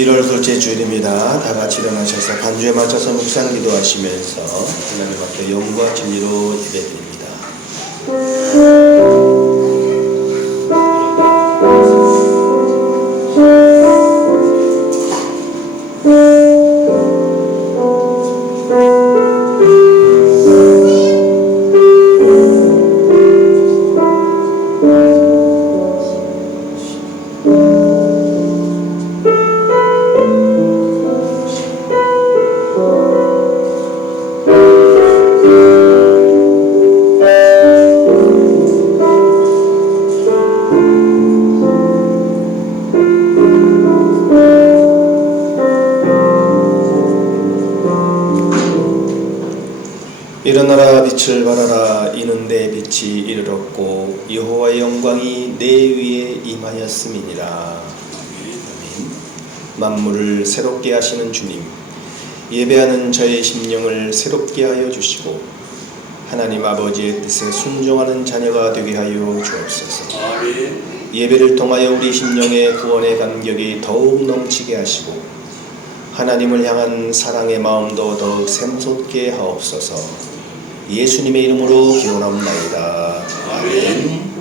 1월 둘째 주일입니다. 다 같이 일어나셔서 반주에 맞춰서 묵상 기도하시면서 하나님 앞에 영과 진리로 예배드립니다. 일어나라 빛을 발하라 이는 내 빛이 이르렀고 여호와의 영광이 내 위에 임하였음이니라. 아멘. 만물을 새롭게 하시는 주님, 예배하는 저의 심령을 새롭게 하여 주시고 하나님 아버지의 뜻에 순종하는 자녀가 되게 하여 주옵소서. 아멘. 예배를 통하여 우리 심령의 구원의 감격이 더욱 넘치게 하시고 하나님을 향한 사랑의 마음도 더욱 샘솟게 하옵소서. 예수님의 이름으로 기원합나이다. 아멘.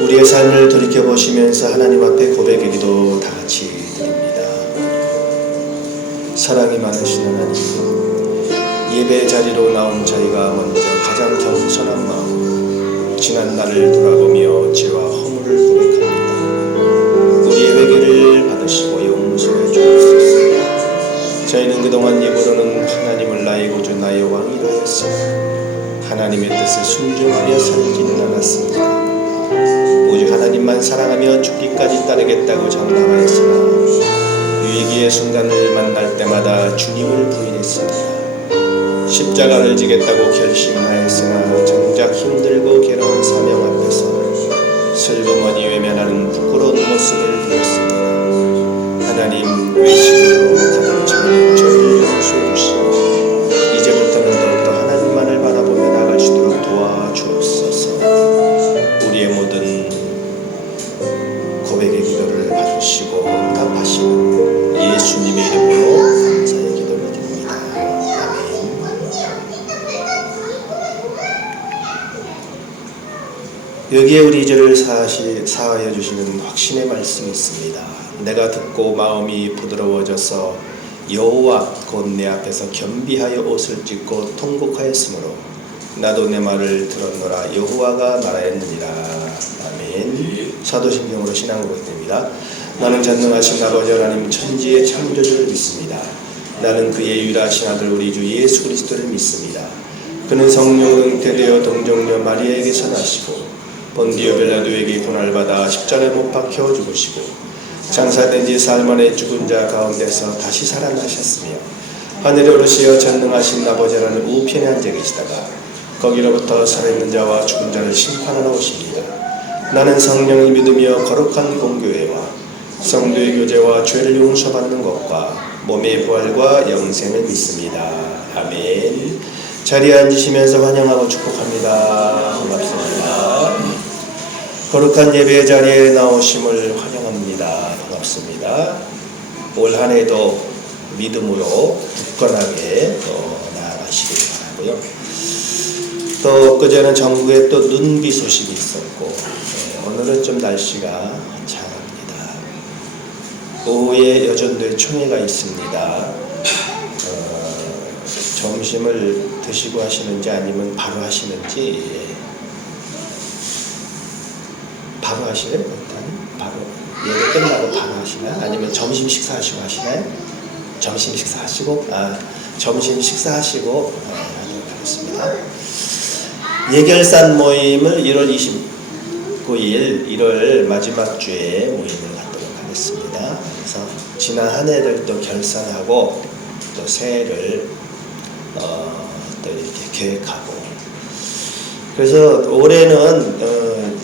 우리의 삶을 돌이켜보시면서 하나님 앞에 고백의 기도 다 같이 드립니다. 사랑이 많으신 하나님, 예배 자리로 나온 저희가 먼저 가장 겸손한 마음 지난 날을 돌아보며 죄와 허물을 고백합니다. 우리의 회개를 받으시고 용서해 주옵소서. 저희는 그동안 입으로는 하나님을 나의 구주 나의 왕이라 했으나 하나님의 뜻에 순종하며 살지는 않았습니다. 오직 하나님만 사랑하며 죽기까지 따르겠다고 장담하였으나 위기의 순간을 만날 때마다 주님을 부인했습니다. 십자가를 지겠다고 결심하였으나 정작 힘들고 괴로운 사명 앞에서 슬그머니 외면하는 부끄러운 모습을 보였습니다. 하나님, 외식으로 가득 차는 저를 용서해 주시고 이제부터는 더욱더 하나님만을 바라보며 나아갈 수 있도록 도와주옵소서. 우리의 모든 고백의 기도를 받으시고 응답하시는 예수님의 이름으로 감사의 기도를 드립니다. 아멘. 여기에 우리 죄를 사하여 주시는 확신의 말씀이 있습니다. 내가 듣고 마음이 부드러워져서 여호와 곧 내 앞에서 겸비하여 옷을 찢고 통곡하였으므로 나도 내 말을 들었노라. 여호와가 말하였느니라. 아멘. 사도신경으로 신앙 고백됩니다. 나는 전능하신 아버지 하나님 천지의 창조주를 믿습니다. 나는 그의 유일하신 아들 우리 주 예수 그리스도를 믿습니다. 그는 성령으로 잉태되어 동정녀 마리아에게서 나시고 본디오 빌라도에게 고난받아 십자가에 못 박혀 죽으시고 장사된 지 사흘 만에 죽은 자 가운데서 다시 살아나셨으며 하늘에 오르시어 전능하신 아버지 하나님 우편에 앉아 계시다가 거기로부터 살아있는 자와 죽은 자를 심판하러 오십니다. 나는 성령을 믿으며 거룩한 공교회와 성도의 교제와 죄를 용서받는 것과 몸의 부활과 영생을 믿습니다. 아멘. 자리에 앉으시면서 환영하고 축복합니다. 반갑습니다. 거룩한 예배 자리에 나오심을 환영합니다. 반갑습니다. 올 한 해도 믿음으로 굳건하게 나아가시길 바라고요. 또 그제는 전국에 또 눈비 소식이 있었고 오늘은 좀 날씨가 차갑니다. 오후에 여전도에 총회가 있습니다. 점심을 드시고 하시는지 아니면 바로 하시는지 바로 하시나요? 바로 예배 끝나고 바로 하시나요? 아니면 점심 식사하시고 하시나요? 점심 식사하시고 점심 식사하시고 하도록 하겠습니다. 예결산 모임을 1월 29일 1월 마지막 주에 모임을 갖도록 하겠습니다. 그래서 지난 한 해를 또 결산하고 또 새해를 또 이렇게 계획하고 그래서 올해는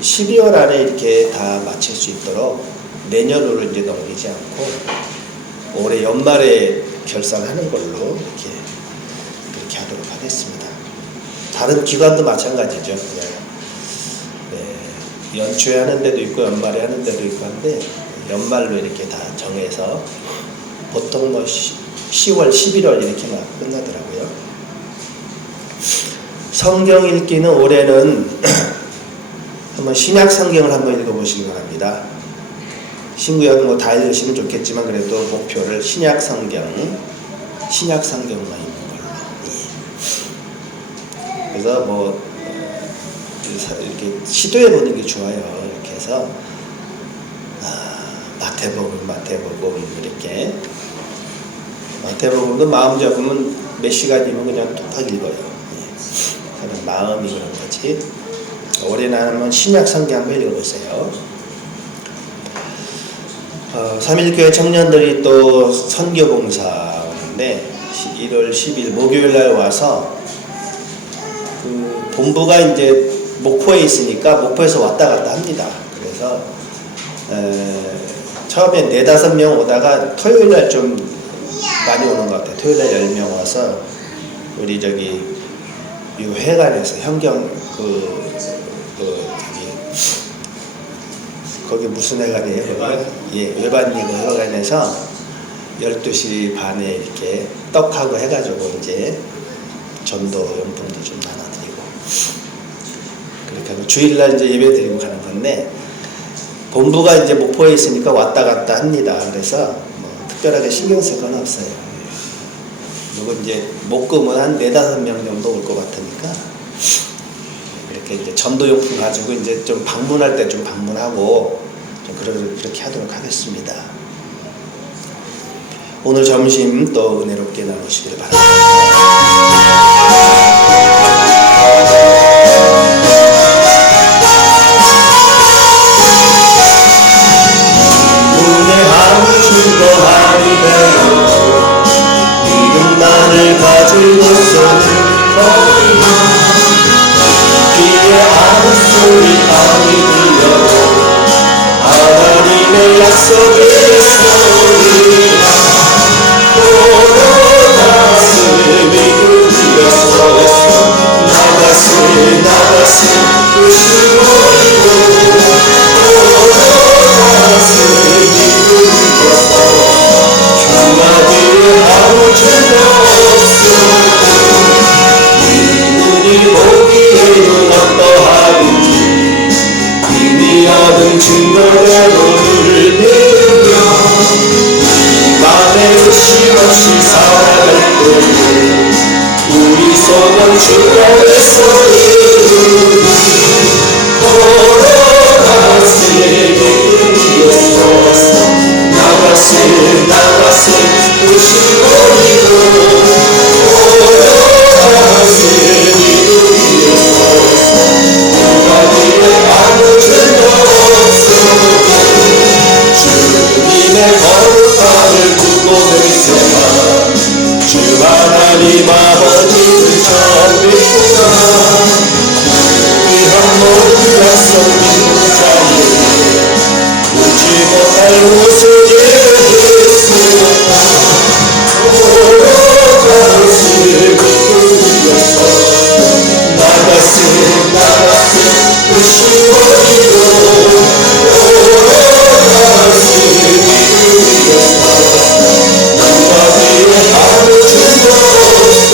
12월 안에 이렇게 다 마칠 수 있도록 내년으로 이제 넘기지 않고 올해 연말에 결산하는 걸로 그렇게 하도록 하겠습니다. 다른 기관도 마찬가지죠. 그냥 연초에 하는 데도 있고 연말에 하는 데도 있고 한데 연말로 이렇게 다 정해서 보통 뭐 10월, 11월 이렇게 막 끝나더라고요. 성경 읽기는 올해는 한번 신약 성경을 한번 읽어보시기 바랍니다. 신구약 뭐 다 읽으시면 좋겠지만 그래도 목표를 신약 성경만 읽는 걸로. 그래서 뭐 이렇게 시도해 보는 게 좋아요. 이렇게 해서 마태복음 이렇게 마태복음도 마음 잡으면 몇 시간이면 그냥 뚝딱 읽어요. 그런 마음이 그런 거지. 올해는 한번 신약 성경 한번 읽어보세요. 3.1교회 청년들이 또 선교봉사인데 1월 10일 목요일날 와서 그 본부가 이제 목포에 있으니까 목포에서 왔다 갔다 합니다. 그래서 처음에 4-5명 오다가 토요일날 좀 많이 오는 것 같아요. 토요일날 10명 와서 우리 저기 이 회관에서 현경 거기 무슨 회관이에요? 거기? 외반리그 회관에서 12시 반에 이렇게 떡하고 해가지고 이제 전도 용품도 좀 나눠드리고 그렇게 하고 주일날 이제 예배 드리고 가는 건데 본부가 이제 목포에 있으니까 왔다 갔다 합니다. 그래서 뭐 특별하게 신경 쓸 건 없어요. 그리고 이제 목금은 한 4-5명 정도 올 것 같으니까 이렇게 이제 전도용품 가지고 이제 좀 방문할 때 좀 방문하고 좀 그렇게 하도록 하겠습니다. 오늘 점심 또 은혜롭게 나누시길 바랍니다. 믿음만을 가지고서는 귀에 아무 소리 많이 들려도 하나님의 약속이 있으리라. 나가세 믿음 위에 서서 나가세 의심버리고 나가세 믿음 위에 서서 한마디에 아무 죄가 없어. 이 눈이 보기에는 어떠하든지 이미 얻은 증거대로를 믿으며 이 맘에 의심 없이 살아갈 때에 우리 소원 주 안에서 이루니 걸어가세 믿음 위에 서서 나가세 의심 버리고 걸어가세 믿음 위에 서서 한마디에 아무 죄가 없어. 주님의 거룩함을 두고 맹세한 주 하나님 아버지를 처음 믿구나. 위한 모든 백성 믿는 자에게 웃지 못할 옷을 예수였다. 걸어가세 믿음 위에서 나가세 의심 버리고 걸어가세 믿음 위에서 한마디에 아무 죄가 없어.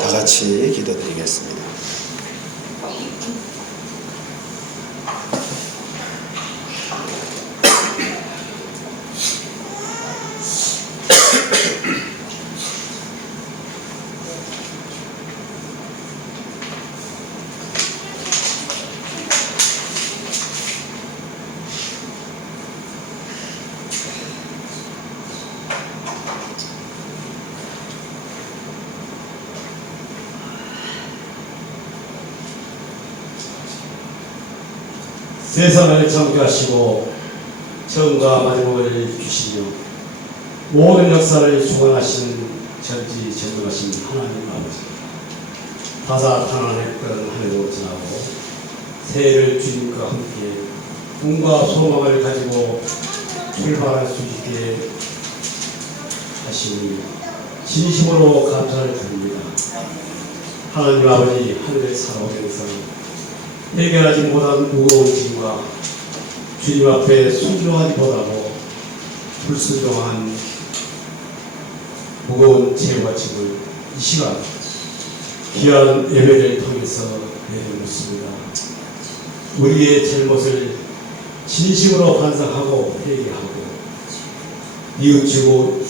다 같이 기도드리겠습니다. 세상을 창조하시고 처음과 마지막을 주시며 모든 역사를 주관하시는 전지전능하신 하나님 아버지, 다사다난했던 한 해도 지나고 새해를 주님과 함께 꿈과 소망을 가지고 출발할 수 있게 하시니 진심으로 감사를 드립니다. 하나님 아버지, 하늘에 살아오면서 해결하지 못한 무거운 짐과 주님 앞에 순종하지 못하고 불순종한 무거운 죄와 짐을 이 시간 귀한 예배를 통해서 내려놓습니다. 우리의 잘못을 진심으로 반성하고 회개하고 뉘우치고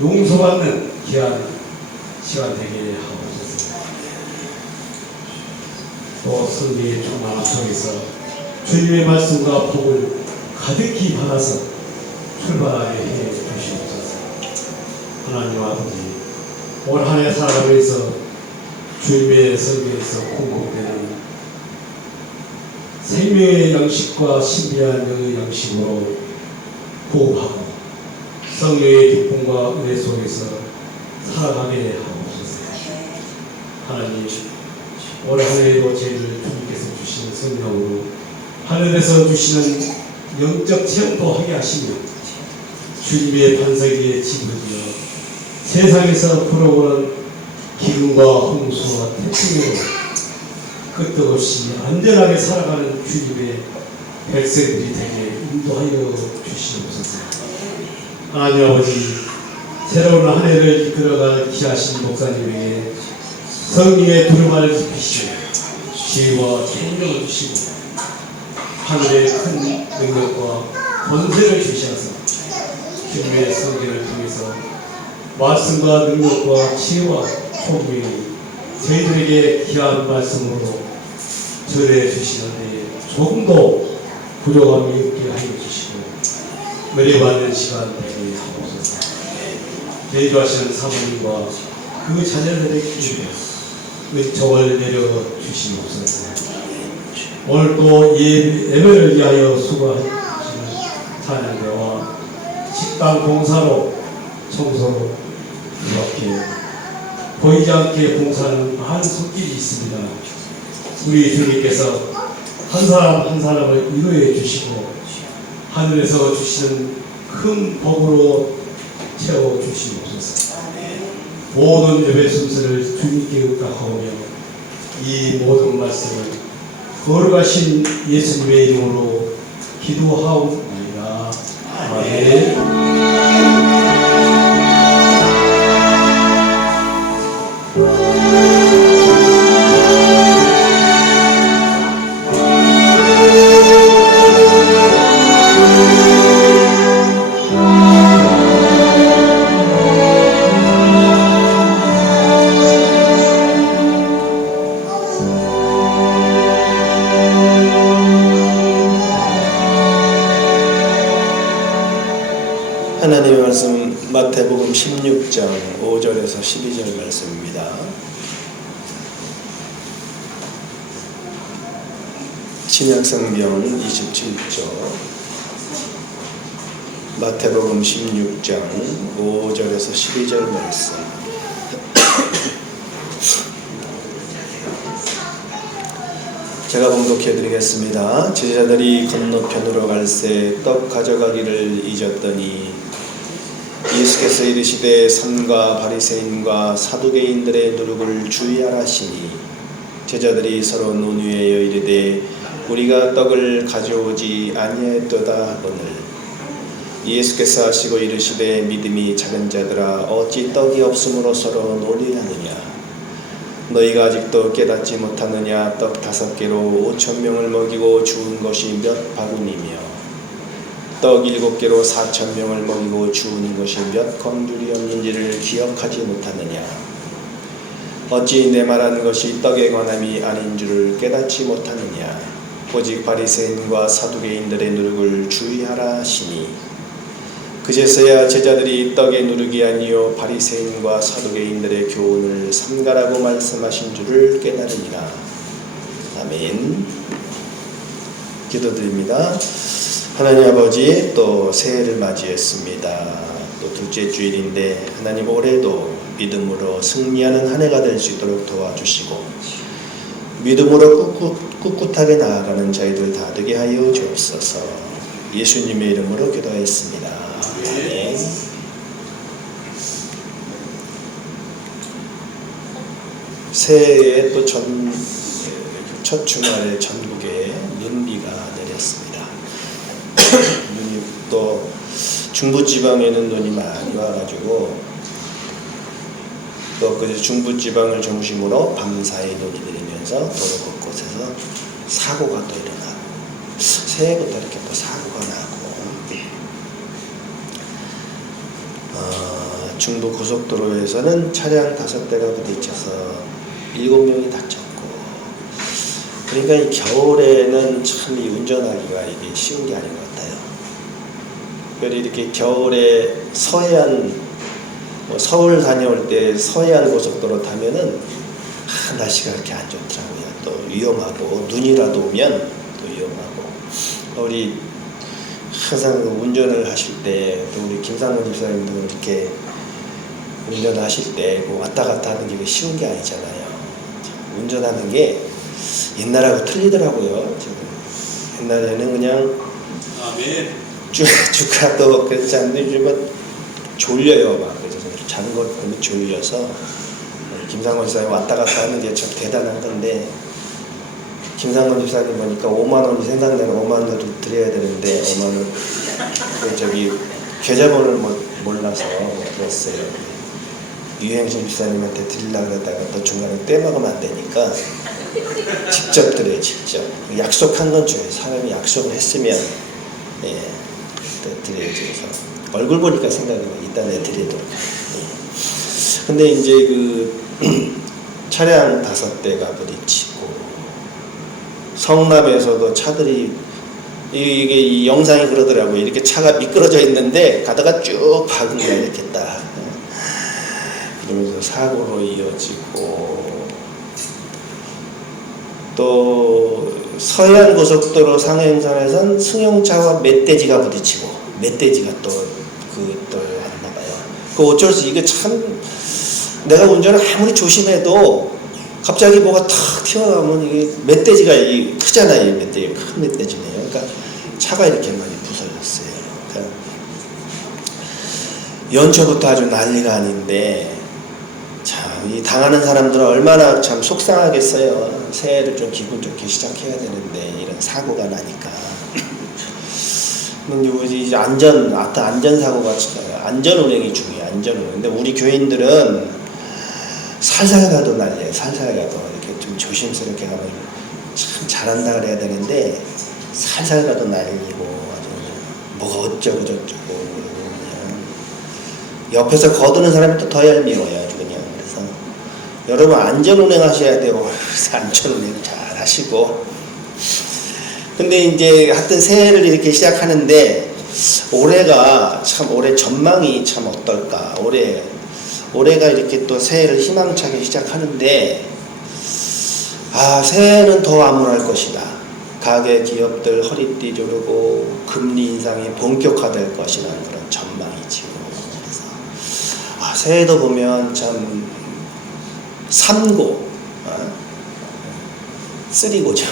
용서받는 귀한 시간 되게 하옵소서. 또 성령의 충만함 통해서 주님의 말씀과 복을 가득히 받아서 출발하게 해 주시옵소서. 하나님 아버지, 올 한 해 살아가면서 주님의 설교에서 공급되는 생명의 양식과 신비한 영의 양식으로 호흡하고 성령의 기쁨과 은혜 속에서 살아가게 하옵소서. 하나님, 올 한 해도 저희를 주님께서 주시는 성령으로 하늘에서 주시는 영적 체험도 하게 하시며 주님의 반석 위에 집어지어 세상에서 불어오는 기근과 홍수와 태풍으로 끝도 없이 안전하게 살아가는 주님의 백성들이 되게 인도하여 주시옵소서. 하나님 아버지, 새로운 한 해를 이끌어갈 귀하신 목사님에게 성령의 두루마리를 입히시고 지혜와 총명을 주시고 하늘의 큰 능력과 권세를 주시어서 주님의 성경을 통해서 말씀과 능력과 지혜와 총명이 저희들에게 귀한 말씀으로 전해 주시는데 조금도 부족함이 없게 하여 주시고 은혜받는 시간 되게 하옵소서. 대주하시는 사모님과 그 자녀들의 길에 은총을 내려 주시옵소서. 오늘 또 예배를 위하여 수고하시는 찬양대와 식당 봉사로 청소로 이렇게 보이지 않게 봉사하는 많은 손길이 있습니다. 우리 주님께서 한 사람 한 사람을 위로해 주시고 하늘에서 주시는 큰 복으로 채워 주시옵소서. 모든 예배 순서를 주님께 의탁하오며 이 모든 말씀을 거룩하신 예수님의 이름으로 기도하옵나이다. 아멘. 하나님의 말씀 마태복음 16장 5절에서 12절 말씀입니다. 신약성경 27조 마태복음 16장 5절에서 12절 말씀. 제가 봉독해 드리겠습니다. 제자들이 건너편으로 갈새 떡 가져가기를 잊었더니 예수께서 이르시되 삼가 바리새인과 사두개인들의 누룩을 주의하라 하시니 제자들이 서로 논의하여 이르되 우리가 떡을 가져오지 아니하였도다 하거늘 예수께서 하시고 이르시되 믿음이 작은 자들아 어찌 떡이 없으므로 서로 논의하느냐 너희가 아직도 깨닫지 못하느냐 떡 5개로 5,000명을 먹이고 주운 것이 몇 바구니며 떡 7개로 4,000명을 먹이고 주운 것이 몇 검줄이었는지를 기억하지 못하느냐 어찌 내 말한 것이 떡에 관함이 아닌 줄을 깨닫지 못하느냐 오직 바리새인과 사두개인들의 누룩을 주의하라 하시니 그제서야 제자들이 떡의 누룩이 아니요 바리새인과 사두개인들의 교훈을 삼가라고 말씀하신 줄을 깨달으니라. 아멘. 기도드립니다. 하나님 아버지, 또 새해를 맞이했습니다. 또 둘째 주일인데 하나님 올해도 믿음으로 승리하는 한 해가 될 수 있도록 도와주시고 믿음으로 꿋꿋하게 나아가는 저희들 다 되게 하여 주옵소서. 예수님의 이름으로 기도하였습니다. 아멘. 새해에 또 첫 주말에 전국에 눈비가 내렸습니다. 눈이 또 중부지방에는 눈이 많이 와가지고 또 그 중부지방을 중심으로 밤사이 눈이 내리면서 도로 곳곳에서 사고가 또 일어나고 새해부터 이렇게 또 사고가 나고 중부 고속도로에서는 차량 5대가 부딪혀서 7명이 다쳤고 그러니까 이 겨울에는 참 이 운전하기가 이게 쉬운 게 아닌 것 같아요. 그래서 이렇게 겨울에 서해안 서울 다녀올 때 서해안 고속도로 타면은 날씨가 그렇게 안 좋더라고요. 또 위험하고 눈이라도 오면 또 위험하고 우리 항상 운전을 하실 때 또 우리 김상문 집사님도 이렇게 운전하실 때 왔다 갔다 하는 게 쉬운 게 아니잖아요. 운전하는 게 옛날하고 틀리더라고요. 옛날에는 그냥 주가도 그렇지 않는데 요즘은 졸려요. 막 그래서 자는 것 보면 졸려서 김상원 집사님 왔다 갔다 하는 게 참 대단한 건데 김상원 집사님 보니까 5만 원이 생각나는 5만 원도 드려야 되는데 5만 원 저기 계좌번호를 몰라서 그랬어요. 유행신 집사님한테 드리려고 그러다가 또 중간에 빼먹으면 안 되니까 직접 드려요. 직접 약속한 건 줘요. 사람이 약속을 했으면 또 드려야지. 그래서 얼굴 보니까 생각이 나. 이따 내가 드리도록. 근데 이제 그 차량 5대가 부딪히고 성남에서도 차들이 이게 이 영상이 그러더라고요. 이렇게 차가 미끄러져 있는데 가다가 쭉 박은 거야. 이렇게 딱. 그러면서 사고로 이어지고 또 서해안 고속도로 상행선에선 승용차와 멧돼지가 부딪히고 멧돼지가 또 왔나 봐요. 그 어쩔 수 이게 참 내가 운전을 아무리 조심해도 갑자기 뭐가 탁 튀어나오면 이게 멧돼지가 크잖아요. 멧돼지 큰 멧돼지네요. 그러니까 차가 이렇게 많이 부서졌어요. 그러니까 연초부터 아주 난리가 아닌데 참 이 당하는 사람들은 얼마나 참 속상하겠어요. 새해를 좀 기분 좋게 시작해야 되는데 이런 사고가 나니까. 이제 안전사고가 안전운행이 중요해요. 안전운행. 근데 우리 교인들은 살살 가도 난리예요. 살살 가도 이렇게 좀 조심스럽게 가면 참 잘한다 그래야 되는데 살살 가도 난리고 아주 뭐가 어쩌고 저쩌고 그냥 옆에서 거두는 사람이 또 더 얄미워요. 아주 그냥. 그래서 여러분 안전운행 하셔야 돼요. 그래서 안전운행 잘 하시고 근데 이제 하여튼 새해를 이렇게 시작하는데 올해가 참 올해 전망이 참 어떨까. 올해가 이렇게 또 새해를 희망차게 시작하는데 새해는 더 암울할 것이다. 가계 기업들 허리띠 조르고 금리 인상이 본격화될 것이라는 그런 전망이지요. 그래서 새해도 보면 참 쓰리고죠.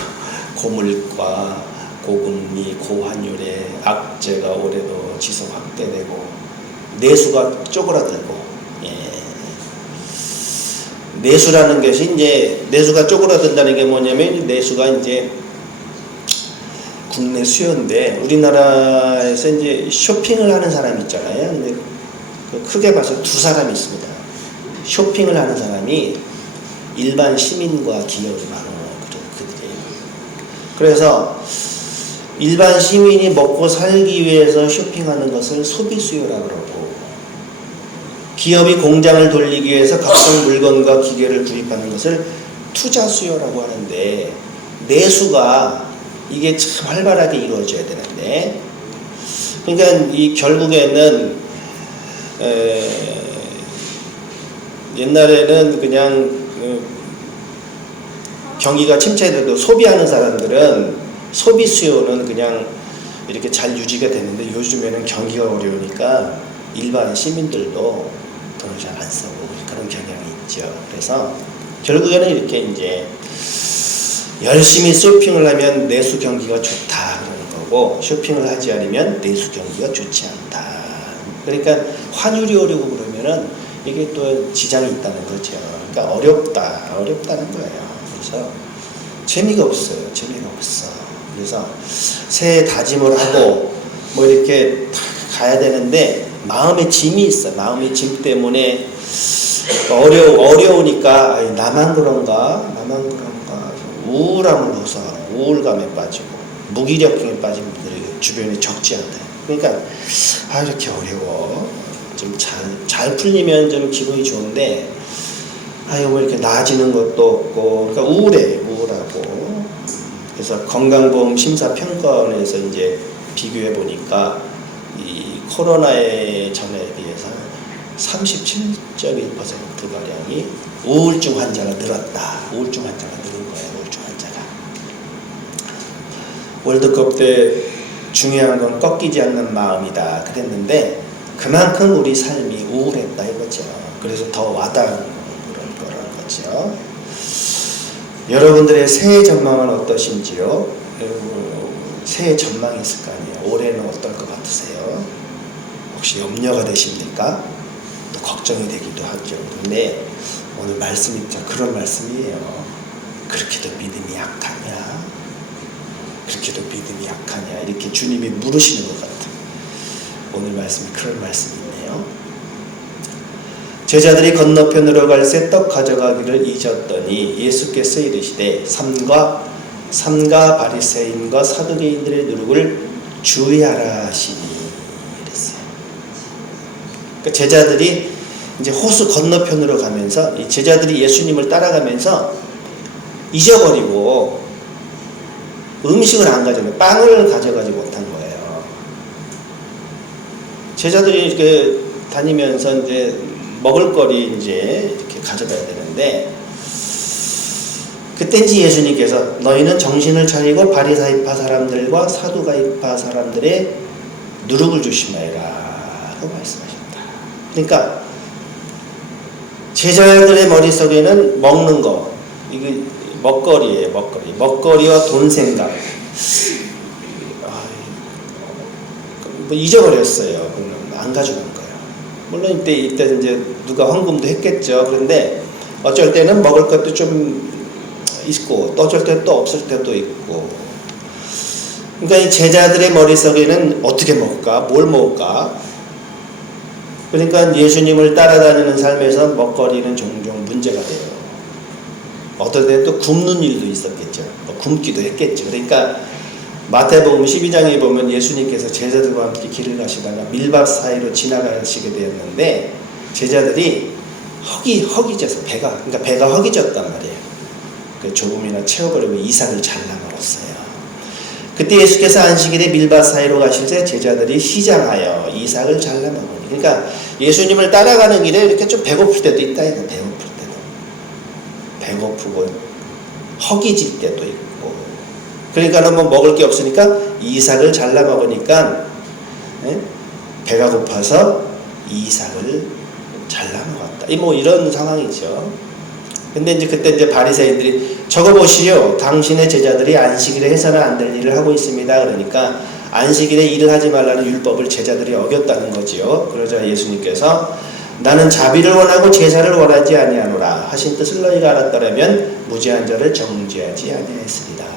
고물가, 고금리, 고환율의 악재가 올해도 지속 확대되고 내수가 쪼그라들고 내수라는 것이 이제 내수가 쪼그라든다는 게 뭐냐면 내수가 이제 국내 수요인데 우리나라에서 이제 쇼핑을 하는 사람이 있잖아요. 근데 크게 봐서 두 사람이 있습니다. 쇼핑을 하는 사람이 일반 시민과 기업이 많아요. 그래서 일반 시민이 먹고 살기 위해서 쇼핑하는 것을 소비 수요라고 그러고 기업이 공장을 돌리기 위해서 각종 물건과 기계를 구입하는 것을 투자 수요라고 하는데 내수가 이게 참 활발하게 이루어져야 되는데 그러니까 이 결국에는 옛날에는 그냥 경기가 침체돼도 소비하는 사람들은 소비 수요는 그냥 이렇게 잘 유지가 되는데 요즘에는 경기가 어려우니까 일반 시민들도 돈을 잘 안 쓰고 그런 경향이 있죠. 그래서 결국에는 이렇게 이제 열심히 쇼핑을 하면 내수 경기가 좋다 그러는 거고 쇼핑을 하지 않으면 내수 경기가 좋지 않다. 그러니까 환율이 오르고 그러면은 이게 또 지장이 있다는 거죠. 그러니까 어렵다는 거예요. 그래서 재미가 없어요. 재미가 없어. 그래서 새해 다짐을 하고 뭐 이렇게 가야 되는데 마음에 짐이 있어. 마음의 짐 때문에 어려우니까 아이, 나만 그런가 우울함을 호소하고 우울감에 빠지고 무기력증에 빠진 분들이 주변에 적지 않아요. 그러니까 이렇게 어려워. 좀 잘 풀리면 좀 기분이 좋은데 뭐 이렇게 나아지는 것도 없고 그러니까 우울하고. 그래서 건강보험 심사평가원에서 이제 비교해 보니까 이 코로나의 전에 비해서 37.1%가량이 우울증 환자가 늘었다. 우울증 환자가 늘은 거예요. 우울증 환자가. 월드컵 때 중요한 건 꺾이지 않는 마음이다 그랬는데 그만큼 우리 삶이 우울했다 이거죠. 그래서 더 와닿는 그런 거라는 거죠. 여러분들의 새해 전망은 어떠신지요? 새해 전망이 있을 거 아니에요. 올해는 어떨 것 같으세요? 혹시 염려가 되십니까? 또 걱정이 되기도 하죠. 근데 오늘 말씀이 그런 말씀이에요. 그렇게도 믿음이 약하냐? 그렇게도 믿음이 약하냐? 이렇게 주님이 물으시는 것 같아요. 오늘 말씀이 그런 말씀이 있네요. 제자들이 건너편으로 갈새 떡 가져가기를 잊었더니 예수께서 이르시되 삼가 바리새인과 사두개인들의 누룩을 주의하라 하시니 이랬어요. 그러니까 제자들이 이제 호수 건너편으로 가면서 이 제자들이 예수님을 따라가면서 잊어버리고 음식을 안 가져가요. 빵을 가져가지 못한 거예요. 제자들이 이렇게 다니면서 이제 먹을거리 이제 이렇게 가져가야 되는데 그때인지 예수님께서 너희는 정신을 차리고 바리사이파 사람들과 사두가이파 사람들의 누룩을 조심하여라 라고 말씀하셨다. 그러니까 제자들의 머릿속에는 먹는 거 이게 먹거리예요. 먹거리와 돈 생각 뭐 잊어버렸어요. 안 가져간 거예요. 물론 이때 이제 누가 헌금도 했겠죠. 그런데 어쩔 때는 먹을 것도 좀 있고 또 어쩔 때 또 없을 때도 있고. 그러니까 이 제자들의 머릿속에는 어떻게 먹을까? 뭘 먹을까? 그러니까 예수님을 따라다니는 삶에서 먹거리는 종종 문제가 돼요. 어떨 때 또 굶는 일도 있었겠죠. 굶기도 했겠죠. 그러니까 마태복음 12장에 보면 예수님께서 제자들과 함께 길을 가시다가 밀밭 사이로 지나가시게 되었는데 제자들이 허기져서 배가 허기졌단 말이에요. 그 조금이나 채워버리고 이삭을 잘라 먹었어요. 그때 예수께서 안식일에 밀밭 사이로 가실 때 제자들이 시장하여 이삭을 잘라 먹으니. 그러니까 예수님을 따라가는 길에 이렇게 좀 배고플 때도 있다 이거. 배고프고 허기질 때도 있고. 그러니까 뭐 먹을 게 없으니까 이삭을 잘라 먹으니까 배가 고파서 이삭을 잘라 먹었다. 뭐 이런 상황이죠. 근데 이제 그때 이제 바리새인들이 저거 보시오. 당신의 제자들이 안식일에 해서는 안 될 일을 하고 있습니다. 그러니까 안식일에 일을 하지 말라는 율법을 제자들이 어겼다는 거지요. 그러자 예수님께서 나는 자비를 원하고 제사를 원하지 아니하노라 하신 뜻을 너희가 알았더라면 무죄한 자를 정죄하지 아니하였으리라.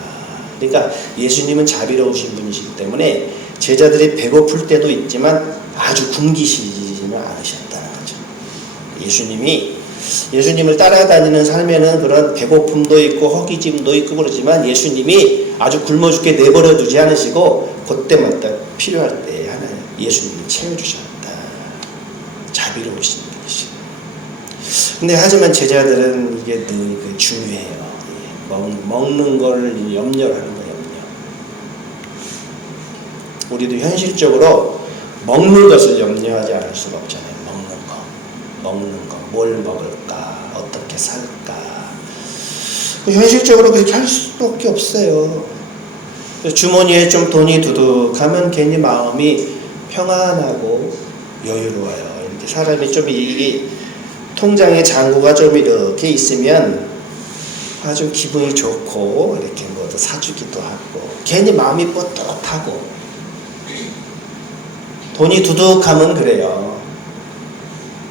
그러니까 예수님은 자비로우신 분이시기 때문에 제자들이 배고플 때도 있지만 아주 굶기시지는 않으셨다는 거죠. 예수님을 따라다니는 삶에는 그런 배고픔도 있고 허기짐도 있고 그러지만 예수님이 아주 굶어 죽게 내버려 두지 않으시고 그때마다 필요할 때 하나님 예수님이 채워주셨다. 자비로우신 분이시. 근데 하지만 제자들은 이게 늘 중요해요. 먹는 걸 염려를 하는 거예요. 우리도 현실적으로 먹는 것을 염려하지 않을 수가 없잖아요. 먹는 거, 뭘 먹을까, 어떻게 살까. 현실적으로 그렇게 할 수밖에 없어요. 주머니에 좀 돈이 두둑하면 괜히 마음이 평안하고 여유로워요. 이렇게 사람이 좀 이게 통장에 잔고가 좀 이렇게 있으면 아주 기분이 좋고 이렇게 뭐도 사주기도 하고 괜히 마음이 뻣뻣하고 돈이 두둑하면 그래요.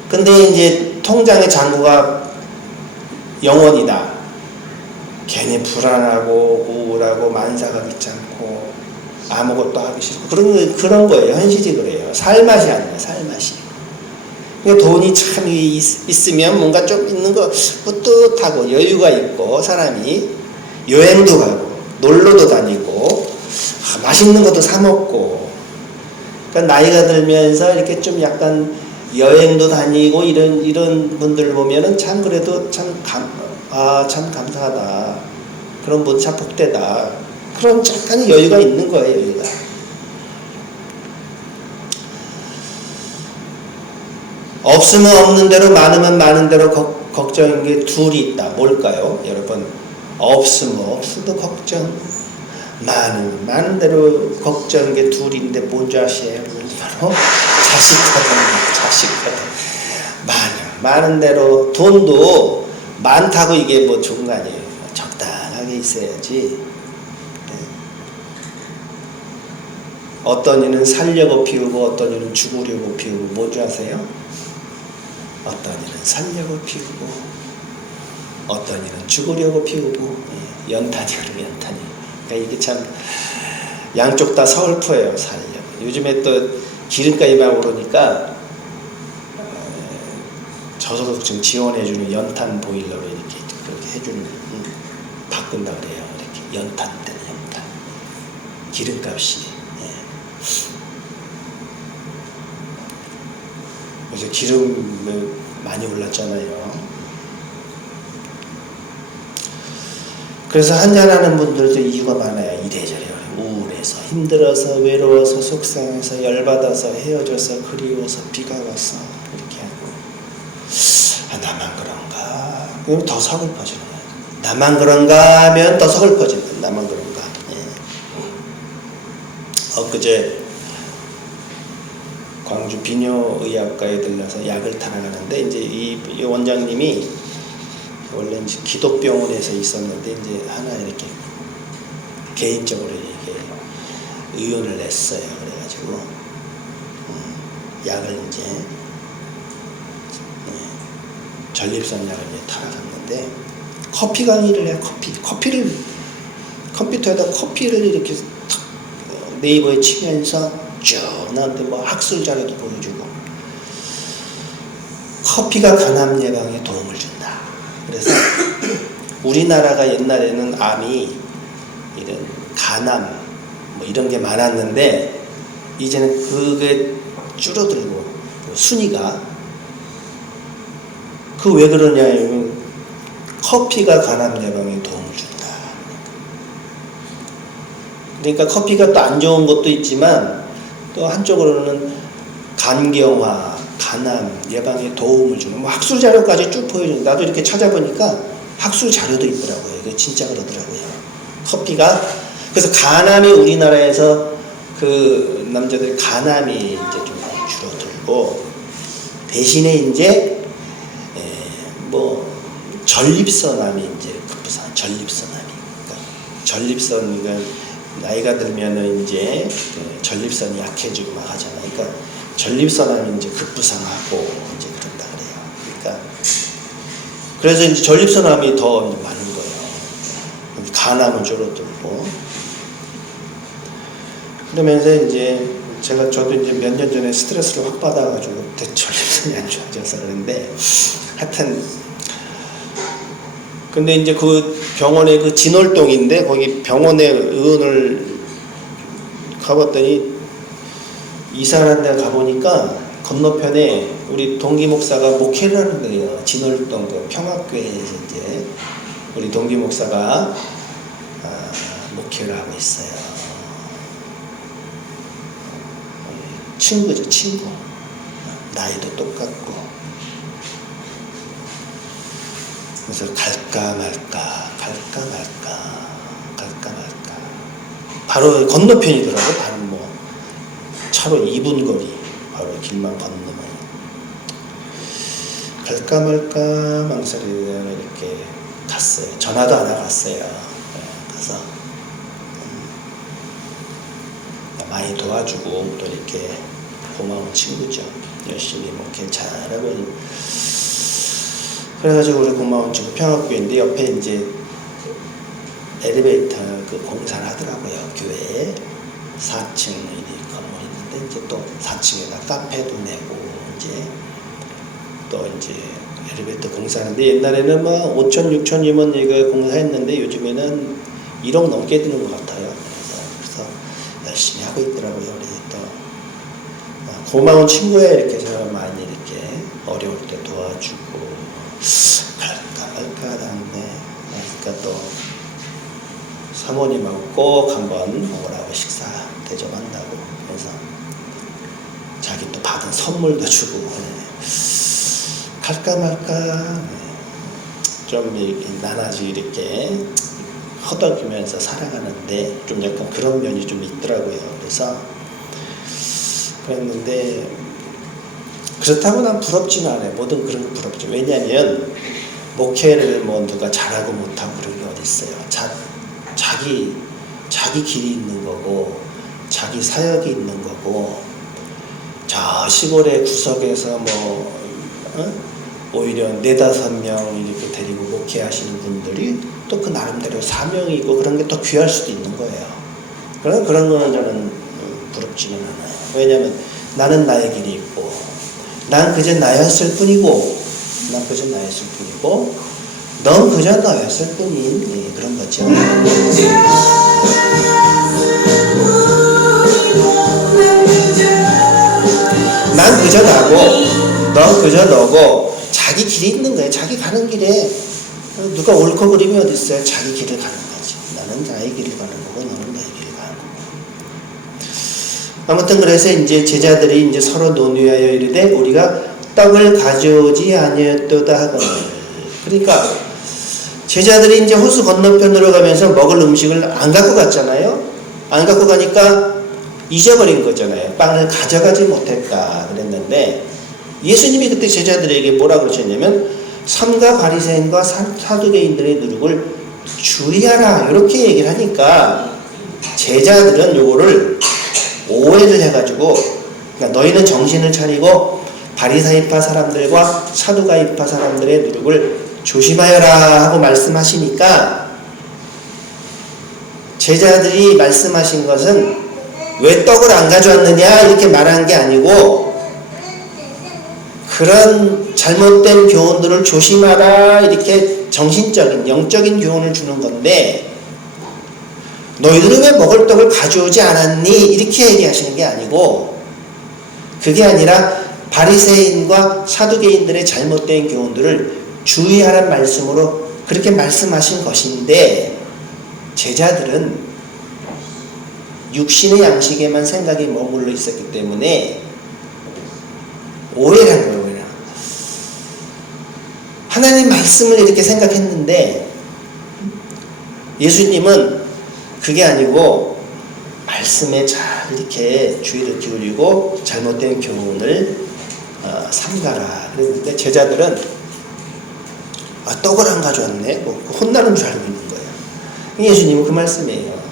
근데 이제 통장의 잔고가 0원이다. 괜히 불안하고 우울하고 만사가 귀찮고 아무것도 하기 싫고 그런 거예요. 현실이 그래요. 살맛이 아니에요. 살맛이. 그러니까 돈이 참 있으면 뭔가 좀 있는 거 뿌듯하고 여유가 있고 사람이 여행도 가고 놀러도 다니고 맛있는 것도 사 먹고 그러니까 나이가 들면서 이렇게 좀 약간 여행도 다니고 이런 분들 보면은 참 그래도 참 감사하다. 그런 분 참 복되다. 그런 약간의 여유가 있는 거예요. 여유가. 없으면 없는 대로 많으면 많은 대로 걱정인 게 둘이 있다. 뭘까요? 여러분 없으면 없어도 걱정 많으면 많은 대로 걱정인 게 둘인데 뭔지 아세요? 바로 자식거든. 많은 대로 돈도 많다고 이게 뭐 좋은 거 아니에요. 적당하게 있어야지. 어떤 이는 살려고 피우고 어떤 이는 죽으려고 피우고 뭔지 아세요? 어떤 이는 살려고 피우고 어떤 이는 죽으려고 피우고 연탄이 그러면 연탄이. 그러니까 이게 참 양쪽 다 서글퍼요. 살려고. 요즘에 또 기름값이 막 오르니까 저소득 좀 지원해주는 연탄 보일러로 이렇게 그렇게 해주는 바꾼다 그래요. 이렇게 연탄 때는 연탄 기름값이. 그래서 기름 많이 올랐잖아요. 그래서 한잔하는 분들도 이유가 많아요. 이래저래 우울해서 힘들어서 외로워서 속상해서 열받아서 헤어져서 그리워서 비가 와서 이렇게 하고 나만 그런가? 그럼 더 서글퍼지는 거예요. 나만 그런가 하면 더 서글퍼지는 거예요. 나만 그런가? 엊그제 광주 비뇨의학과에 들러서 약을 타러 가는데 이제 이 원장님이 원래 이제 기독병원에서 있었는데 이제 하나 이렇게 개인적으로 이렇게 의논을 냈어요. 그래가지고 약을 이제 전립선 약을 이제 타러 갔는데 커피 강의를 해요. 커피를 컴퓨터에다 커피를 이렇게 네이버에 치면서 쭉 나한테 뭐 학술 자료도 보여주고 커피가 간암 예방에 도움을 준다. 그래서 우리나라가 옛날에는 암이 이런 간암 뭐 이런 게 많았는데 이제는 그게 줄어들고 순위가 그 왜 그러냐면 커피가 간암 예방에 도움을 준다. 그러니까 커피가 또 안 좋은 것도 있지만 또 한쪽으로는 간경화, 간암 예방에 도움을 주는 뭐 학술 자료까지 쭉 보여주는. 나도 이렇게 찾아보니까 학술 자료도 있더라고요. 이게 진짜 그러더라고요. 커피가 그래서 간암이 우리나라에서 그 남자들이 간암이 이제 좀 많이 줄어들고 대신에 이제 뭐 전립선암이 이제 급부상 전립선암이 그러니까 전립선이 나이가 들면은 이제 전립선이 약해지고 막 하잖아요. 그러니까 전립선암이 이제 급부상하고 이제 그런다 그래요. 그러니까 그래서 이제 전립선암이 더 많은 거예요. 간암은 줄어들고 그러면서 이제 저도 이제 몇 년 전에 스트레스를 확 받아가지고 전립선이 안 좋아져서 그런데 하여튼 근데 이제 그 병원에 그 진월동인데 거기 병원에 의원을 가봤더니 이사를 한 데 가보니까 건너편에 우리 동기 목사가 목회를 하는 거예요. 진월동 그 평화교회에서 이제 우리 동기 목사가 목회를 하고 있어요. 친구죠, 친구. 나이도 똑같고. 그래서 갈까 말까. 바로 건너편이더라고. 바로 뭐 차로 2분 거리. 바로 길만 건너면. 갈까 말까 망설이다가 이렇게 갔어요. 전화도 안 하고 갔어요. 가서 많이 도와주고 또 이렇게 고마운 친구죠. 열심히 목회 잘하고 그래가지고 우리 고마운 친구 평화교회인데 옆에 이제 엘리베이터 그 공사를 하더라고요. 교회에 4층 건물이 있는데 이제 또 4층에다 카페도 내고 이제 또 이제 엘리베이터 공사하는데 옛날에는 막 5천 6천이면 이거 공사했는데 요즘에는 1억 넘게 드는 것 같아요. 그래서 열심히 하고 있더라고요. 우리 또 고마운 친구야 이렇게 제가 많이 이렇게 어려울 때 도와주고 갈까 말까 하는데 그러니까 또 사모님하고 꼭 한번 오라고 식사 대접한다고 그래서 자기 또 받은 선물도 주고 갈까 말까 좀 이렇게 나눠지 이렇게 허덕이면서 살아가는데 좀 약간 그런 면이 좀 있더라고요. 그래서 그랬는데 그렇다고 난 부럽지는 않아요. 뭐든 그런 거 부럽죠. 왜냐하면 목회를 뭐 누가 잘하고 못하고 그런 게 어디 있어요. 자기 길이 있는 거고 자기 사역이 있는 거고 저 시골의 구석에서 오히려 4-5명 이렇게 데리고 목회하시는 분들이 또 그 나름대로 사명이 있고 그런 게 더 귀할 수도 있는 거예요. 그런 거는 저는 부럽지는 않아요. 왜냐하면 나는 나의 길이 있고 난 그저 나였을 뿐이고 넌 그저 너였을 뿐인 그런 거죠. 난 그저 나고 넌 그저 너고 자기 길이 있는 거예요. 자기 가는 길에 누가 옳고 그름이 어디 있어요. 자기 길을 가는 거지. 나는 나의 길을 가는 거고 너는 나의 길을 가는 거고. 아무튼 그래서 이제 제자들이 이제 서로 논의하여 이르되 우리가 떡을 가져오지 아니었도다 하거늘. 그러니까 제자들이 이제 호수 건너편으로 가면서 먹을 음식을 안 갖고 갔잖아요. 안 갖고 가니까 잊어버린 거잖아요. 빵을 가져가지 못했다 그랬는데 예수님이 그때 제자들에게 뭐라 그러셨냐면 삼가 바리새인과 사두개인들의 누룩을 주의하라 이렇게 얘기를 하니까 제자들은 요거를 오해를 해가지고 그러니까 너희는 정신을 차리고 바리새인파 사람들과 사두가인파 사람들의 누룩을 조심하여라 하고 말씀하시니까 제자들이 말씀하신 것은 왜 떡을 안 가져왔느냐 이렇게 말한 게 아니고 그런 잘못된 교훈들을 조심하라 이렇게 정신적인 영적인 교훈을 주는 건데 너희들은 왜 먹을 떡을 가져오지 않았니 이렇게 얘기하시는 게 아니고 그게 아니라 바리새인과 사두개인들의 잘못된 교훈들을 주의하라는 말씀으로 그렇게 말씀하신 것인데 제자들은 육신의 양식에만 생각이 머물러 있었기 때문에 오해를 한 거예요. 오해를. 하나님 말씀을 이렇게 생각했는데 예수님은 그게 아니고 말씀에 잘 이렇게 주의를 기울이고 잘못된 교훈을 삼가라 그랬는데 제자들은 떡을 안 가져왔네 혼나는 줄 알고 있는 거예요. 예수님은 그 말씀이에요.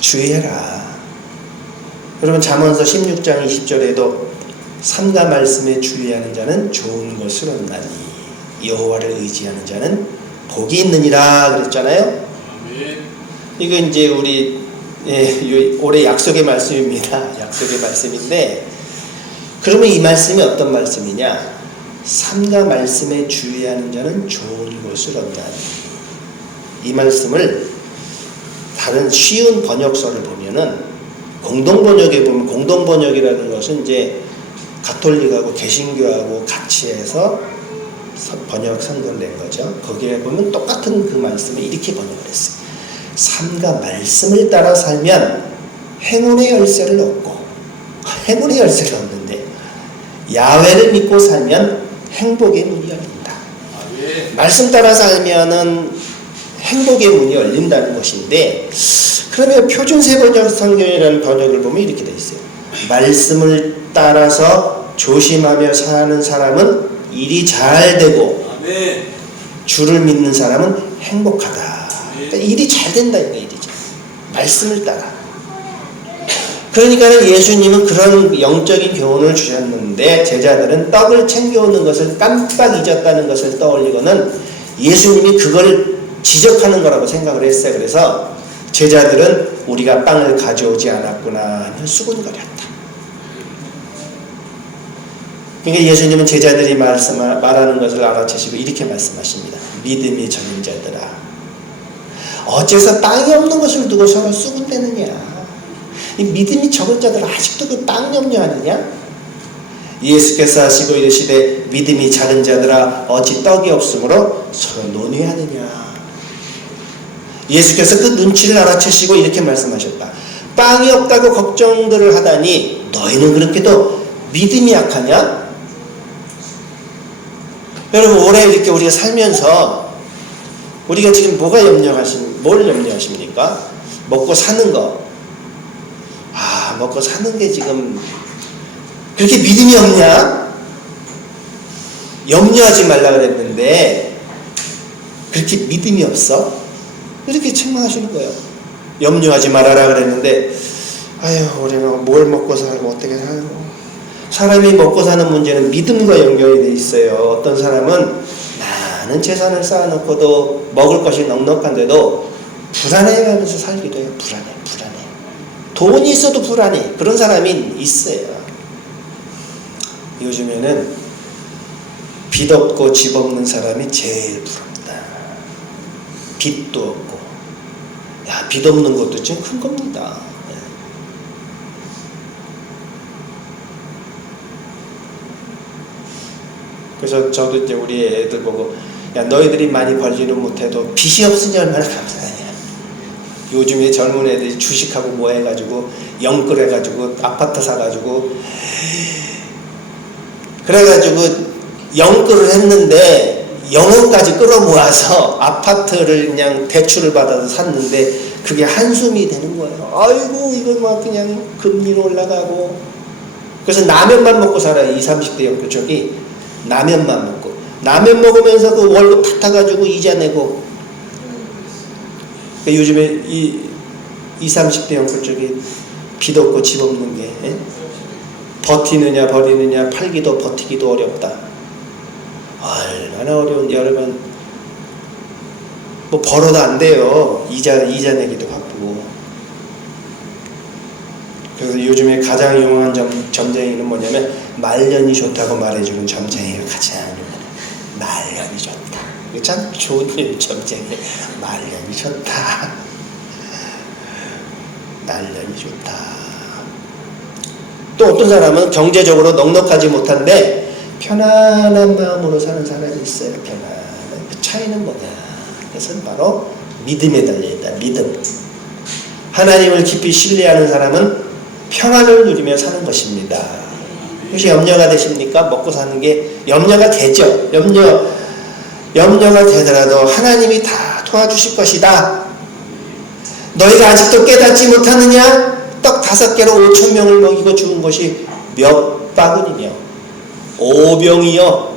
주의해라. 여러분 잠언서 16장 20절에도 삼가 말씀에 주의하는 자는 좋은 것을 얻나니 여호와를 의지하는 자는 복이 있느니라 그랬잖아요. 이거 이제 우리 올해 약속의 말씀입니다. 약속의 말씀인데 그러면 이 말씀이 어떤 말씀이냐? 삼가 말씀에 주의하는 자는 좋은 것을 얻나니 이 말씀을 다른 쉬운 번역서를 보면은 공동번역에 보면 공동번역이라는 것은 이제 가톨릭하고 개신교하고 같이 해서 번역 선거를 낸 거죠. 거기에 보면 똑같은 그 말씀을 이렇게 번역을 했어요. 삼가 말씀을 따라 살면 행운의 열쇠를 얻고 행운의 열쇠를 얻는데 야훼를 믿고 살면 행복의 문이 열린다. 말씀 따라 살면은 행복의 문이 열린다는 것인데 그러면 표준 세번역 성경이라는 번역을 보면 이렇게 되어 있어요. 말씀을 따라서 조심하며 사는 사람은 일이 잘 되고 주를 믿는 사람은 행복하다. 그러니까 일이 잘 된다 이거 일이죠. 말씀을 따라. 그러니까 예수님은 그런 영적인 교훈을 주셨는데 제자들은 떡을 챙겨오는 것을 깜빡 잊었다는 것을 떠올리고는 예수님이 그걸 지적하는 거라고 생각을 했어요. 그래서 제자들은 우리가 빵을 가져오지 않았구나 하며 수군거렸다. 그러니까 예수님은 제자들이 말하는 것을 알아채시고 이렇게 말씀하십니다. 믿음이 적은 자들아, 어째서 빵이 없는 것을 두고 서로 수군대느냐. 이 믿음이 적은 자들 아직도 그 빵 염려하느냐? 예수께서 하시고 이르시되 믿음이 작은 자들아 어찌 떡이 없으므로 서로 논의하느냐. 예수께서 그 눈치를 알아채시고 이렇게 말씀하셨다. 빵이 없다고 걱정들을 하다니 너희는 그렇게도 믿음이 약하냐? 여러분, 올해 이렇게 우리가 살면서 우리가 지금 뭘 염려하십니까? 먹고 사는 거. 먹고 사는 게 지금 그렇게 믿음이 없냐? 염려하지 말라 그랬는데 그렇게 믿음이 없어? 이렇게 책망하시는 거예요. 염려하지 말아라 그랬는데 우리가 뭘 먹고 살고 어떻게 살고. 사람이 먹고 사는 문제는 믿음과 연결이 돼 있어요. 어떤 사람은 많은 재산을 쌓아놓고도 먹을 것이 넉넉한데도 불안해가면서 살기도 해요. 불안해. 돈이 있어도 불안해. 그런 사람이 있어요. 요즘에는 빚 없고 집 없는 사람이 제일 부럽다. 빚도 없고. 빚 없는 것도 지금 큰 겁니다. 그래서 저도 이제 우리 애들 보고 너희들이 많이 벌지는 못해도 빚이 없으니 얼마나 감사하냐. 요즘에 젊은 애들이 주식하고 뭐 해가지고 영끌 해가지고 아파트 사가지고 그래가지고 영끌을 했는데 영혼까지 끌어모아서 아파트를 그냥 대출을 받아서 샀는데 그게 한숨이 되는 거예요. 아이고 이거 막 그냥 금리로 올라가고. 그래서 라면만 먹고 살아요. 20, 30대 영끌 쪽이 라면만 먹고. 라면 먹으면서 그 월급 다 타가지고 이자 내고. 그러니까 요즘에 20, 30대 영끌 쪽이 빚 없고 집 없는 게 버티느냐 버리느냐 팔기도 버티기도 어렵다. 얼마나 어려운. 여러분 뭐 벌어도 안 돼요. 이자 내기도 바쁘고. 그래서 요즘에 가장 유명한 점쟁이는 뭐냐면 말년이 좋다고 말해주는 점쟁이가 가장 유명해요. 말년이 좋다. 이거 참 좋은 일. 점쟁이 말년이 좋다. 말년이 좋다. 또 어떤 사람은 경제적으로 넉넉하지 못한데 편안한 마음으로 사는 사람이 있어요. 편안한. 그 차이는 뭐냐? 그것은 바로 믿음에 달려있다. 믿음. 하나님을 깊이 신뢰하는 사람은 평안을 누리며 사는 것입니다. 혹시 염려가 되십니까? 먹고 사는 게 염려가 되죠. 염려가 되더라도 하나님이 다 도와주실 것이다. 너희가 아직도 깨닫지 못하느냐? 떡 5개로 5,000명을 먹이고 죽은 것이 몇 바구니며 5병이요.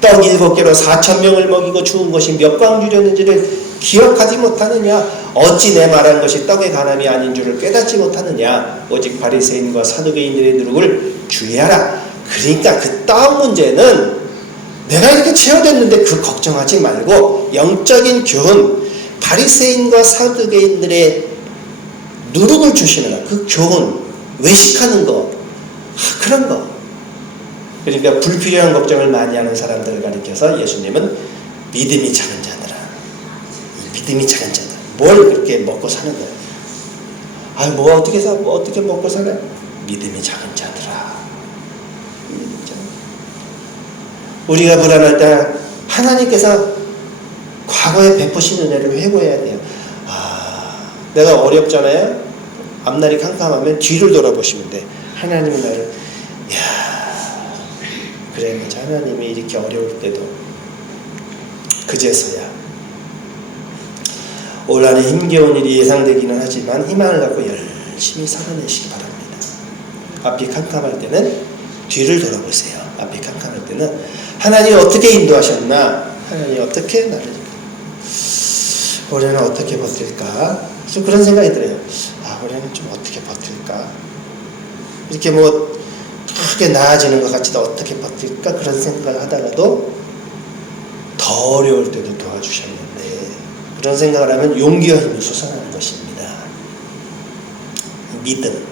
떡 7개로 4,000명을 먹이고 죽은 것이 몇 광주렸는지를 기억하지 못하느냐? 어찌 내 말한 것이 떡의 가늠이 아닌 줄을 깨닫지 못하느냐? 오직 바리새인과 사두개인들의 누룩을 주의하라. 그러니까 그 떡 문제는 내가 이렇게 채워졌는데 그 걱정하지 말고 영적인 교훈, 바리새인과 사두개인들의 누룩을 주시느라 그 교훈, 외식하는 거, 그런 거. 그러니까 불필요한 걱정을 많이 하는 사람들을 가리켜서 예수님은 믿음이 작은 자들아. 믿음이 작은 자들. 뭘 그렇게 먹고 사는 거야? 뭐 어떻게 먹고 살아? 믿음이 작은 자들아. 우리가 불안할 때 하나님께서 과거에 베푸신 은혜를 회고해야 돼요. 내가 어렵잖아요. 앞날이 캄캄하면 뒤를 돌아보시면 돼. 하나님은 나를 그래, 하나님이 이렇게 어려울 때도 그제서야. 올 한해 힘겨운 일이 예상되기는 하지만 희망을 갖고 열심히 살아내시기 바랍니다. 앞이 캄캄할 때는 뒤를 돌아보세요. 앞이 캄캄할 때는 하나님이 어떻게 인도하셨나? 하나님이 어떻게 나를 올해는 어떻게 버틸까? 좀 그런 생각이 들어요. 올해는 좀 어떻게 버틸까? 이렇게 뭐 크게 나아지는 것 같지도 어떻게 버틸까? 그런 생각을 하다가도 더 더 어려울 때도 도와주셨는데, 그런 생각을 하면 용기와 힘이 솟아나는 것입니다. 믿음.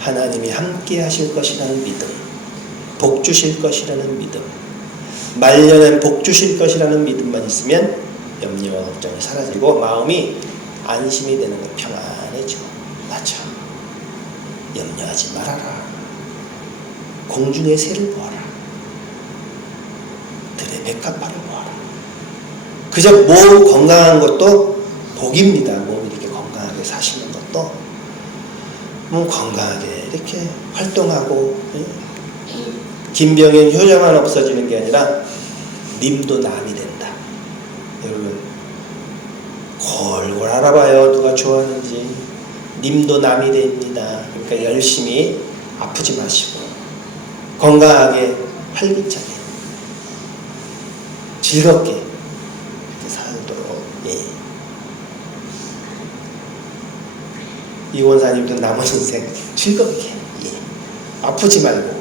하나님이 함께 하실 것이라는 믿음, 복 주실 것이라는 믿음, 말년엔 복 주실 것이라는 믿음만 있으면 염려와 걱정이 사라지고 마음이 안심이 되는 것, 평안해지고. 맞아, 염려하지 말아라. 공중의 새를 보아라. 들의 백합화를 보아라. 그저 몸 건강한 것도 복입니다. 몸이 이렇게 건강하게 사시는 것도, 몸 건강하게 이렇게 활동하고, 김병현 효자만 없어지는 게 아니라 님도 남이 된다. 여러분 골골 알아봐요. 누가 좋아하는지. 님도 남이 됩니다. 그러니까 열심히 아프지 마시고 건강하게 활기차게 즐겁게 이렇게 살도록. 이 원사님도 남은 인생 즐겁게, 아프지 말고.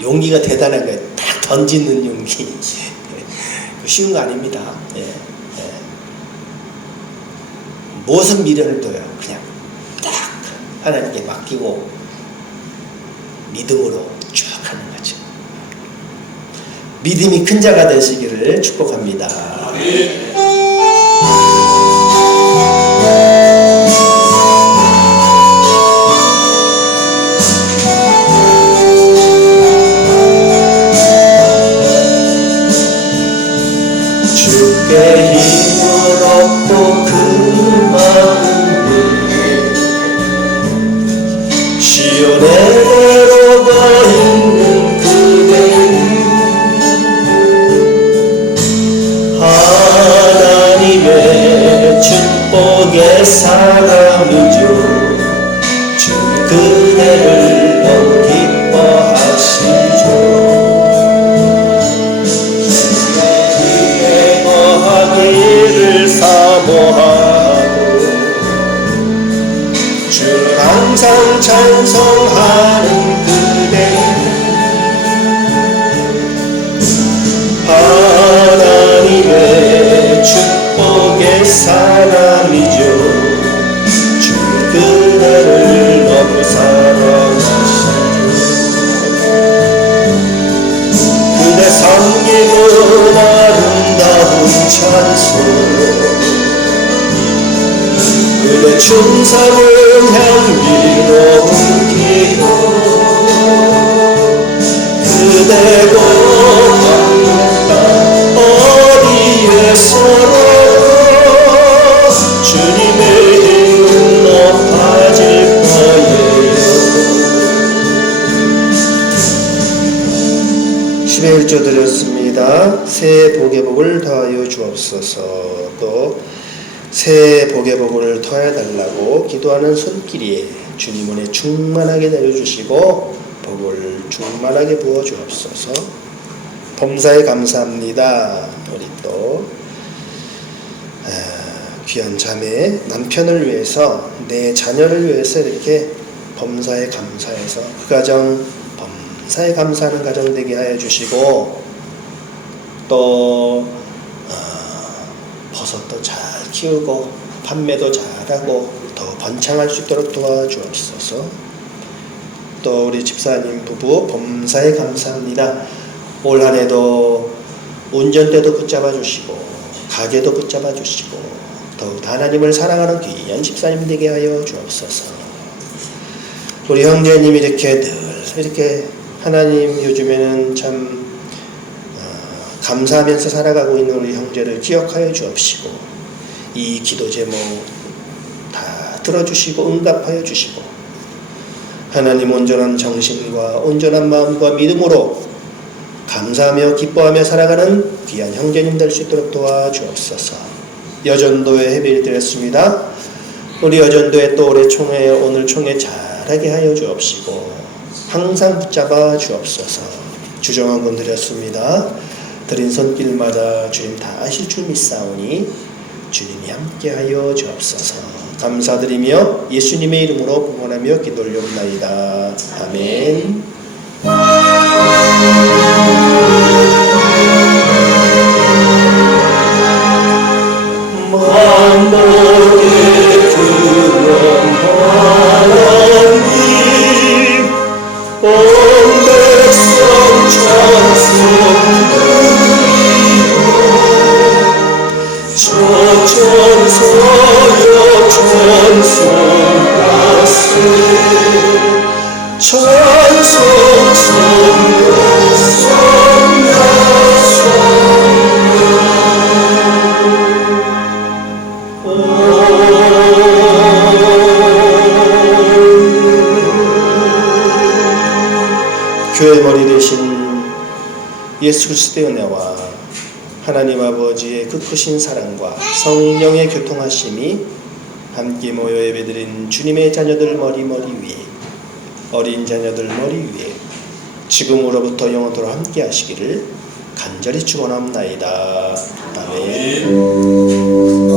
용기가 대단한 거예요. 딱 던지는 용기. 쉬운 거 아닙니다. 무슨 미련을 둬요. 그냥 딱 하나님께 맡기고 믿음으로 쭉 하는 거죠. 믿음이 큰 자가 되시기를 축복합니다. 아멘. 주께 힘을 얻고 그 마음을 시온의 가 있는 그대는 하나님의 축복의 사람이죠. 주 그대를 너무 기뻐하시죠. 를 사모하고 주를 항상 찬송하는 그대, 하나님의 축복의 사람이죠. 주 그대를 너무 사랑하시죠. 그대 섬기고 아름다운 찬송, 그대 충성은 향기로운 기도, 그대 고맙다 어디에서도 주님의 이름 높아질 거예요. 11조 드렸습니다. 새해 복의 복을 더하여 주옵소서. 또 새해 복의 복을 더해달라고 기도하는 손길이에 주님 은혜 충만하게 내려주시고 복을 충만하게 부어 주옵소서. 범사에 감사합니다. 우리 또 귀한 자매 남편을 위해서, 내 자녀를 위해서 이렇게 범사에 감사해서 그 가정 범사에 감사하는 가정 되게 하여 주시고, 또 버섯도 잘 키우고 판매도 잘하고 더 번창할 수 있도록 도와주옵소서. 또 우리 집사님 부부 범사에 감사합니다. 올 한 해도 운전대도 붙잡아 주시고 가게도 붙잡아 주시고 더욱 하나님을 사랑하는 귀한 집사님 되게 하여 주옵소서. 우리 형제님이 이렇게 늘 이렇게 하나님 요즘에는 참 감사하면서 살아가고 있는 우리 형제를 기억하여 주옵시고, 이 기도 제목 다 들어주시고 응답하여 주시고, 하나님 온전한 정신과 온전한 마음과 믿음으로 감사하며 기뻐하며 살아가는 귀한 형제님 될 수 있도록 도와주옵소서. 여전도에 예배를 드렸습니다. 우리 여전도에 또 올해 총회, 오늘 총회 잘하게 하여 주옵시고 항상 붙잡아 주옵소서. 주정한금 드렸습니다. 드린 손길마다 주님 다 아실 줄 믿사오니 주님이 함께하여 주옵소서. 감사드리며 예수님의 이름으로 공헌하며 기도 올려옵나이다. 아멘. 예수 그리스도의 은혜와 하나님 아버지의 그 크신 사랑과 성령의 교통하심이 함께 모여 예배드린 주님의 자녀들 머리 위에, 어린 자녀들 머리 위에 지금으로부터 영원토록 함께 하시기를 간절히 축원합나이다. 아멘.